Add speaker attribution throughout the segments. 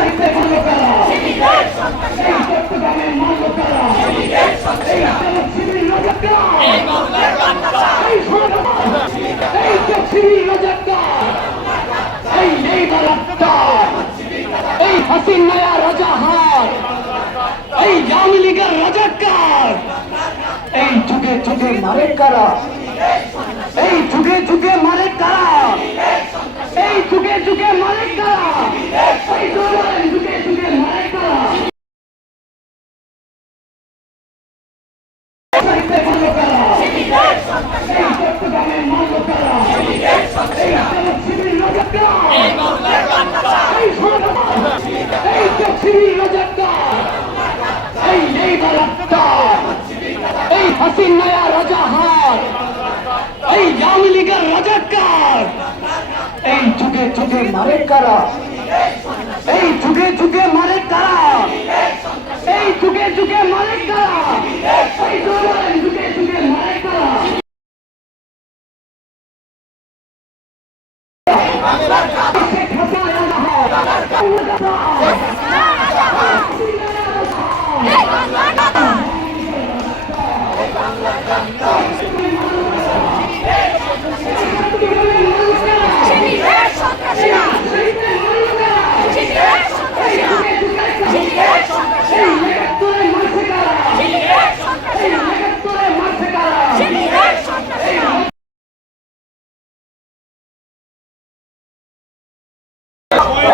Speaker 1: এই চট্টগ্রামে মারল কারা এই হাসিনায়া আওয়ামী লীগের রাজাকার এই যুগে যুগে মারে কারা? এই যুগে যুগে মারে যুগে যুগে মারে কারা এই যুগে যুগে যুগে মারে কারা রাজশাহীতে মারল কারা? এই চট্টগ্রামে মারল কারা? এই শিবির রাজাকার এই সরকার এই শিবির রাজাকার এই নেই বারাক্তার এই হাসিনায়া রাজাহার এই আওয়ামী লীগের রাজাকার এই যুগে মারে কারা এই যুগে যুগে মারে কারা এই যুগে যুগে মারে কারা এই যুগে যুগে মারে কারা
Speaker 2: শিবিরের সন্ত্রাসীরা শিবিরের সন্ত্রাসীরা শিবিরের সন্ত্রাসীরা শিবিরের সন্ত্রাসীরা শিবিরের সন্ত্রাসীরা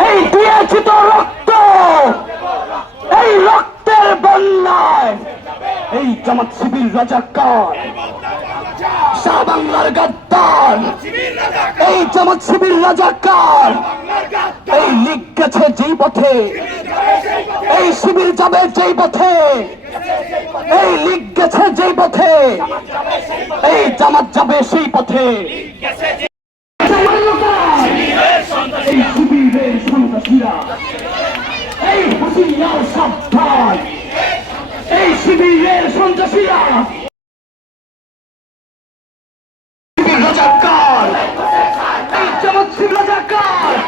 Speaker 1: এই দিয়েছি তো রক্ত এই রক্তের বন্যায় এই জামাত শিবির রাজাকার। শাহ বাংলার গাদ্দার। এই জামাত শিবির রাজাকার। এই লিগ গেছে যেই পথে। এই শিবির যাবে যেই পথে। এই লিগ গেছে যেই পথে। এই জামাত যাবে সেই পথে। এই শিবিরের সন্ত্রাসীরা। এই শিবিরের সন্ত্রাসীরা রাজাকার রাজাকার